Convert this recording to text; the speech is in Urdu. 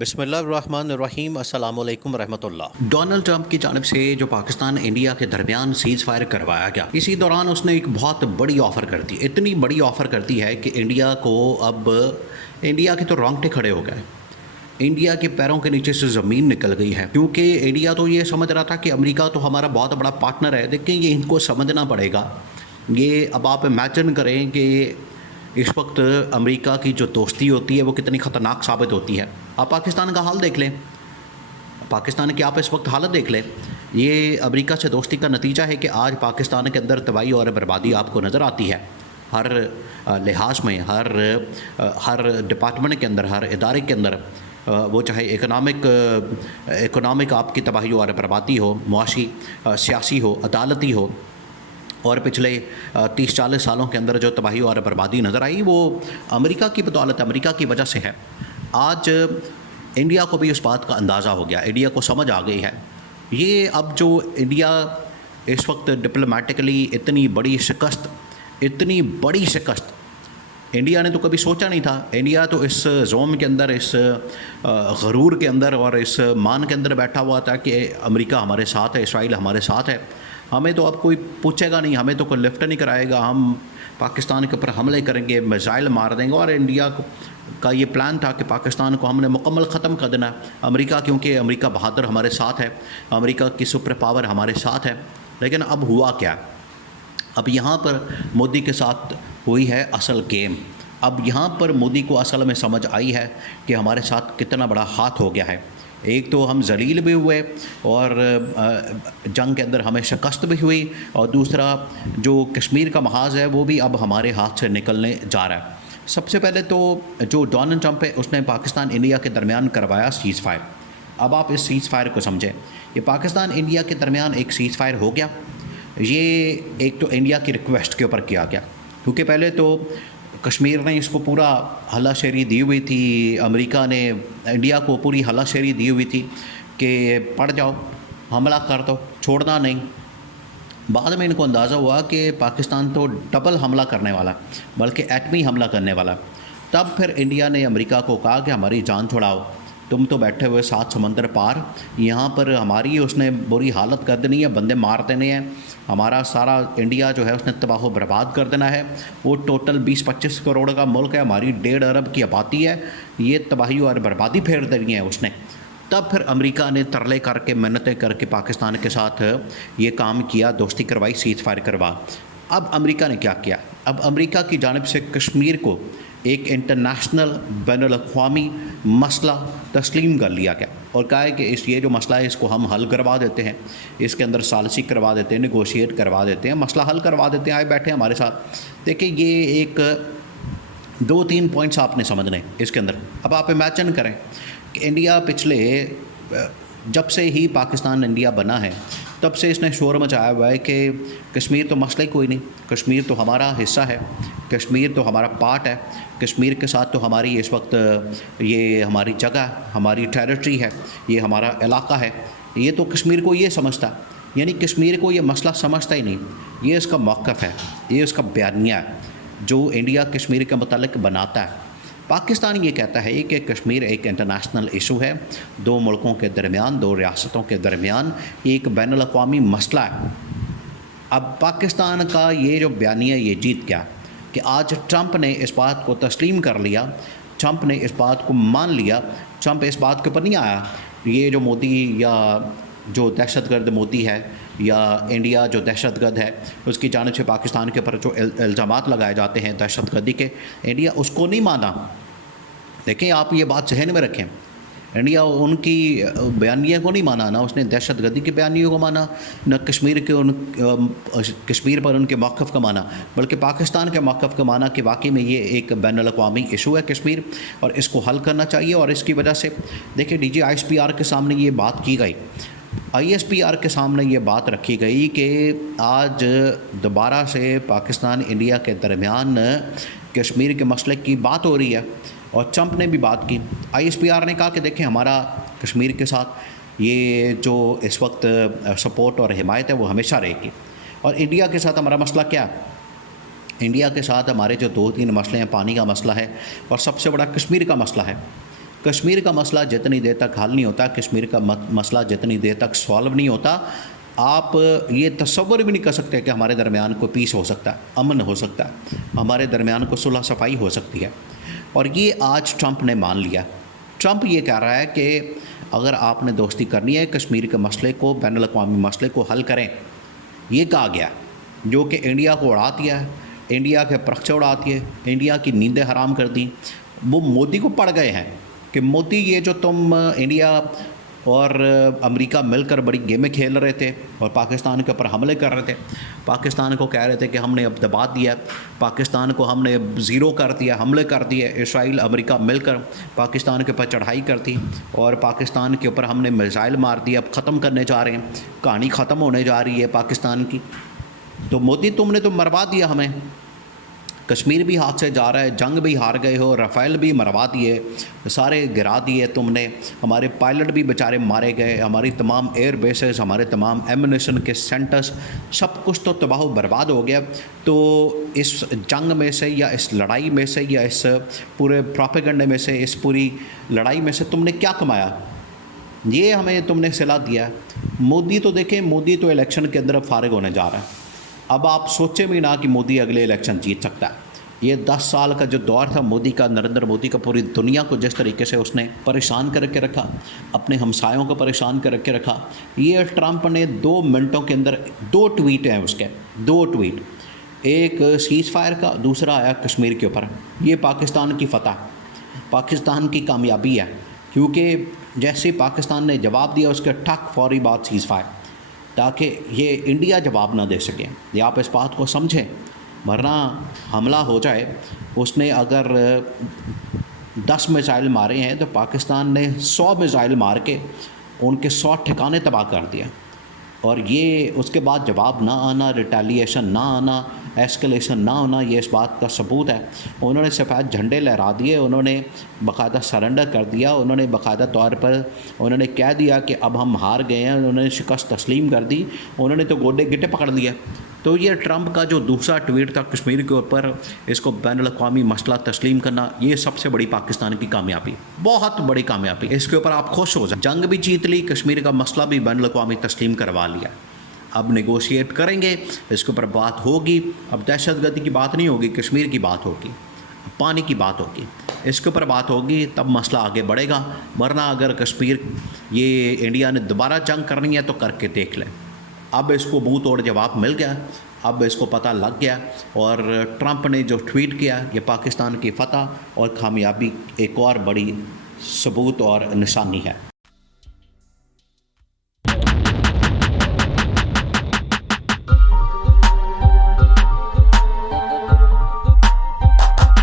بسم اللہ الرحمن الرحیم، السلام علیکم ورحمۃ اللہ۔ ڈونلڈ ٹرمپ کی جانب سے جو پاکستان انڈیا کے درمیان سیز فائر کروایا گیا، اسی دوران اس نے ایک بہت بڑی آفر کر دی، اتنی بڑی آفر کر دی ہے کہ انڈیا کو اب انڈیا کے تو رونگٹے کھڑے ہو گئے، انڈیا کے پیروں کے نیچے سے زمین نکل گئی ہے، کیونکہ انڈیا تو یہ سمجھ رہا تھا کہ امریکہ تو ہمارا بہت بڑا پارٹنر ہے، لیکن یہ ان کو سمجھنا پڑے گا۔ یہ اب آپ امیجن کریں کہ اس وقت امریکہ کی جو دوستی ہوتی ہے وہ کتنی خطرناک ثابت ہوتی ہے۔ آپ پاکستان کا حال دیکھ لیں، پاکستان کی آپ اس وقت حالت دیکھ لیں۔ یہ امریکہ سے دوستی کا نتیجہ ہے کہ آج پاکستان کے اندر تباہی اور بربادی آپ کو نظر آتی ہے، ہر لحاظ میں، ہر ڈپارٹمنٹ کے اندر، ہر ادارے کے اندر، وہ چاہے اکنامک آپ کی تباہی اور بربادی ہو، معاشی، سیاسی ہو، عدالتی ہو، اور پچھلے 30-40 سالوں کے اندر جو تباہی اور بربادی نظر آئی وہ امریکہ کی بدولت، امریکہ کی وجہ سے ہے۔ آج انڈیا کو بھی اس بات کا اندازہ ہو گیا، انڈیا کو سمجھ آ گئی ہے۔ یہ اب جو انڈیا اس وقت ڈپلومیٹکلی اتنی بڑی شکست انڈیا نے تو کبھی سوچا نہیں تھا۔ انڈیا تو اس زوم کے اندر، اس غرور کے اندر اور اس مان کے اندر بیٹھا ہوا تھا کہ امریکہ ہمارے ساتھ ہے، اسرائیل ہمارے ساتھ ہے، ہمیں تو اب کوئی پوچھے گا نہیں، ہمیں تو کوئی لفٹ نہیں کرائے گا، ہم پاکستان کے اوپر حملے کریں گے، میزائل مار دیں گے۔ اور انڈیا کا یہ پلان تھا کہ پاکستان کو ہم نے مکمل ختم کر دینا ہے۔ امریکہ، کیونکہ امریکہ بہادر ہمارے ساتھ ہے، امریکہ کی سپر پاور ہمارے ساتھ ہے۔ لیکن اب ہوا کیا؟ اب یہاں پر مودی کے ساتھ ہوئی ہے اصل گیم۔ اب یہاں پر مودی کو اصل میں سمجھ آئی ہے کہ ہمارے ساتھ کتنا بڑا ہاتھ ہو گیا ہے۔ ایک تو ہم ذلیل بھی ہوئے اور جنگ کے اندر ہمیں شکست بھی ہوئی، اور دوسرا جو کشمیر کا محاذ ہے وہ بھی اب ہمارے ہاتھ سے نکلنے جا رہا ہے۔ سب سے پہلے تو جو ڈونلڈ ٹرمپ ہے اس نے پاکستان انڈیا کے درمیان کروایا سیز فائر۔ اب آپ اس سیز فائر کو سمجھیں، یہ پاکستان انڈیا کے درمیان ایک سیز فائر ہو گیا۔ یہ ایک تو انڈیا کی ریکویسٹ کے اوپر کیا گیا، کیونکہ پہلے تو کشمیر نے اس کو پورا ہلا شیری دی ہوئی تھی، امریکہ نے انڈیا کو پوری ہلا شیری دی ہوئی تھی کہ پڑ جاؤ، حملہ کر دو، چھوڑنا نہیں۔ بعد میں ان کو اندازہ ہوا کہ پاکستان تو ڈبل حملہ کرنے والا، بلکہ ایٹمی حملہ کرنے والا۔ تب پھر انڈیا نے امریکہ کو کہا کہ ہماری جان چھڑاؤ، تم تو بیٹھے ہوئے 7 سمندر پار، یہاں پر ہماری اس نے بری حالت کر دینی ہے، بندے مار دینے ہیں، ہمارا سارا انڈیا جو ہے اس نے تباہ و برباد کر دینا ہے۔ وہ ٹوٹل 20-25 کروڑ کا ملک ہے، ہماری 1.5 ارب کی آبادی ہے، یہ تباہی اور بربادی پھیر دینی ہے اس نے۔ تب پھر امریکہ نے ترلے کر کے، منتیں کر کے پاکستان کے ساتھ یہ کام کیا، دوستی کروائی، سیز فائر کروا۔ اب امریکہ نے کیا کیا؟ اب امریکہ کی جانب سے کشمیر کو ایک انٹرنیشنل، بین الاقوامی مسئلہ تسلیم کر لیا گیا، اور کہا ہے کہ یہ جو مسئلہ ہے اس کو ہم حل کروا دیتے ہیں، اس کے اندر ثالثی کروا دیتے ہیں، نیگوشیٹ کروا دیتے ہیں، مسئلہ حل کروا دیتے ہیں، آئے بیٹھے ہمارے ساتھ۔ دیکھیں، یہ ایک 2-3 پوائنٹس آپ نے سمجھنے اس کے اندر۔ اب آپ امیجن کریں کہ انڈیا پچھلے جب سے ہی پاکستان انڈیا بنا ہے تب سے اس نے شور مچایا ہوا ہے کہ کشمیر تو مسئلہ ہی کوئی نہیں، کشمیر تو ہمارا حصہ ہے، کشمیر تو ہمارا پارٹ ہے، کشمیر کے ساتھ تو ہماری اس وقت یہ ہماری جگہ، ہماری ٹیریٹری ہے، یہ ہمارا علاقہ ہے۔ یہ تو کشمیر کو یہ سمجھتا ہے، یعنی کشمیر کو یہ مسئلہ سمجھتا ہی نہیں۔ یہ اس کا موقف ہے، یہ اس کا بیانیہ ہے جو انڈیا کشمیر کے متعلق بناتا ہے۔ پاکستان یہ کہتا ہے کہ کشمیر ایک انٹرنیشنل ایشو ہے، 2 ملکوں کے درمیان، 2 ریاستوں کے درمیان ایک بین الاقوامی مسئلہ ہے۔ اب پاکستان کا یہ جو بیانیہ یہ جیت گیا کہ آج ٹرمپ نے اس بات کو تسلیم کر لیا، ٹرمپ نے اس بات کو مان لیا، ٹرمپ اس بات کے اوپر نہیں آیا یہ جو مودی یا جو دہشت گرد مودی ہے یا انڈیا جو دہشت گرد ہے اس کی جانب سے پاکستان کے اوپر جو الزامات لگائے جاتے ہیں دہشت گردی کے، انڈیا اس کو نہیں مانا۔ دیکھیں، آپ یہ بات ذہن میں رکھیں، انڈیا ان کی بیانیہ کو نہیں مانا، نہ اس نے دہشت گردی کے بیانیے کو مانا، نہ کشمیر پر ان کے موقف کا مانا، بلکہ پاکستان کے موقف کا مانا کہ واقعی میں یہ ایک بین الاقوامی ایشو ہے کشمیر، اور اس کو حل کرنا چاہیے۔ اور اس کی وجہ سے دیکھیں، ڈی جی ISPR کے سامنے یہ بات کی گئی، ISPR کے سامنے یہ بات رکھی گئی کہ آج دوبارہ سے پاکستان انڈیا کے درمیان کشمیر کے مسئلے کی بات ہو رہی ہے، اور ٹرمپ نے بھی بات کی۔ ISPR نے کہا کہ دیکھیں، ہمارا کشمیر کے ساتھ یہ جو اس وقت سپورٹ اور حمایت ہے وہ ہمیشہ رہے گی، اور انڈیا کے ساتھ ہمارا مسئلہ کیا انڈیا کے ساتھ ہمارے جو 2-3 مسئلے ہیں، پانی کا مسئلہ ہے اور سب سے بڑا کشمیر کا مسئلہ ہے۔ کشمیر کا مسئلہ جتنی دیر تک حل نہیں ہوتا، کشمیر کا مسئلہ جتنی دیر تک سالو نہیں ہوتا، آپ یہ تصور بھی نہیں کر سکتے کہ ہمارے درمیان کوئی پیس ہو سکتا ہے، امن ہو سکتا ہے، ہمارے درمیان کو صلح صفائی ہو سکتی ہے۔ اور یہ آج ٹرمپ نے مان لیا۔ ٹرمپ یہ کہہ رہا ہے کہ اگر آپ نے دوستی کرنی ہے، کشمیر کے مسئلے کو، بین الاقوامی مسئلے کو حل کریں۔ یہ کہا گیا جو کہ انڈیا کو اڑا دیا ہے، انڈیا کے پرخچے اڑاتی ہے، انڈیا کی نیندیں حرام کر دیں۔ وہ مودی کو پڑ گئے ہیں کہ مودی یہ جو تم انڈیا اور امریکہ مل کر بڑی گیمیں کھیل رہے تھے اور پاکستان کے اوپر حملے کر رہے تھے، پاکستان کو کہہ رہے تھے کہ ہم نے اب دبا دیا، پاکستان کو ہم نے زیرو کر دیا، حملے کر دیے، اسرائیل امریکہ مل کر پاکستان کے اوپر چڑھائی کر دی اور پاکستان کے اوپر ہم نے میزائل مار دیا، اب ختم کرنے جا رہے ہیں، کہانی ختم ہونے جا رہی ہے پاکستان کی۔ تو مودی تم نے تو مروا دیا ہمیں، کشمیر بھی ہاتھ سے جا رہا ہے، جنگ بھی ہار گئے ہو، رافیل بھی مروا دیے، سارے گرا دیے تم نے، ہمارے پائلٹ بھی بیچارے مارے گئے، ہماری تمام ایئر بیسز، ہمارے تمام ایمونیشن کے سینٹرز، سب کچھ تو تباہ و برباد ہو گیا۔ تو اس جنگ میں سے یا اس لڑائی میں سے یا اس پورے پروپیگنڈے میں سے، اس پوری لڑائی میں سے تم نے کیا کمایا؟ یہ ہمیں تم نے صلاح دیا۔ مودی تو دیکھیں، مودی تو الیکشن کے اندر فارغ ہونے جا رہا ہے۔ اب آپ سوچیں بھی نہ کہ مودی اگلے الیکشن جیت سکتا ہے۔ یہ 10 سال کا جو دور تھا مودی کا، نریندر مودی کا، پوری دنیا کو جس طریقے سے اس نے پریشان کر کے رکھا، اپنے ہمسایوں کو پریشان کر کے رکھا، یہ ٹرمپ نے 2 منٹوں کے اندر 2 ٹویٹ ہیں اس کے، 2 ٹویٹ، ایک سیز فائر کا، دوسرا آیا کشمیر کے اوپر۔ یہ پاکستان کی فتح، پاکستان کی کامیابی ہے، کیونکہ جیسے پاکستان نے جواب دیا اس کے ٹھک فوری بعد سیز فائر، تاکہ یہ انڈیا جواب نہ دے سکے۔ یہ آپ اس بات کو سمجھیں، ورنہ حملہ ہو جائے۔ اس نے اگر 10 میزائل مارے ہیں تو پاکستان نے 100 میزائل مار کے ان کے 100 ٹھکانے تباہ کر دیا، اور یہ اس کے بعد جواب نہ آنا، ریٹیلیشن نہ آنا، ایسکلیشن نہ ہونا، یہ اس بات کا ثبوت ہے۔ انہوں نے سفید جھنڈے لہرا دیے، انہوں نے باقاعدہ سرنڈر کر دیا، انہوں نے باقاعدہ طور پر انہوں نے کہہ دیا کہ اب ہم ہار گئے ہیں، انہوں نے شکست تسلیم کر دی، انہوں نے تو گوڈے گٹے پکڑ لیے۔ تو یہ ٹرمپ کا جو دوسرا ٹویٹ تھا کشمیر کے اوپر، اس کو بین الاقوامی مسئلہ تسلیم کرنا، یہ سب سے بڑی پاکستان کی کامیابی، بہت بڑی کامیابی۔ اس کے اوپر آپ خوش ہو جائیں، جنگ بھی جیت لی، کشمیر کا مسئلہ بھی بین الاقوامی تسلیم کروا لیا۔ اب نیگوشیٹ کریں گے، اس کے اوپر بات ہوگی، اب دہشت گردی کی بات نہیں ہوگی، کشمیر کی بات ہوگی، پانی کی بات ہوگی، اس کے اوپر بات ہوگی، تب مسئلہ آگے بڑھے گا۔ ورنہ اگر کشمیر یہ انڈیا نے دوبارہ جنگ کرنی ہے تو کر کے دیکھ لیں۔ اب اس کو منہ توڑ جواب مل گیا، اب اس کو پتہ لگ گیا، اور ٹرمپ نے جو ٹویٹ کیا یہ پاکستان کی فتح اور کامیابی ایک اور بڑی ثبوت اور نشانی ہے۔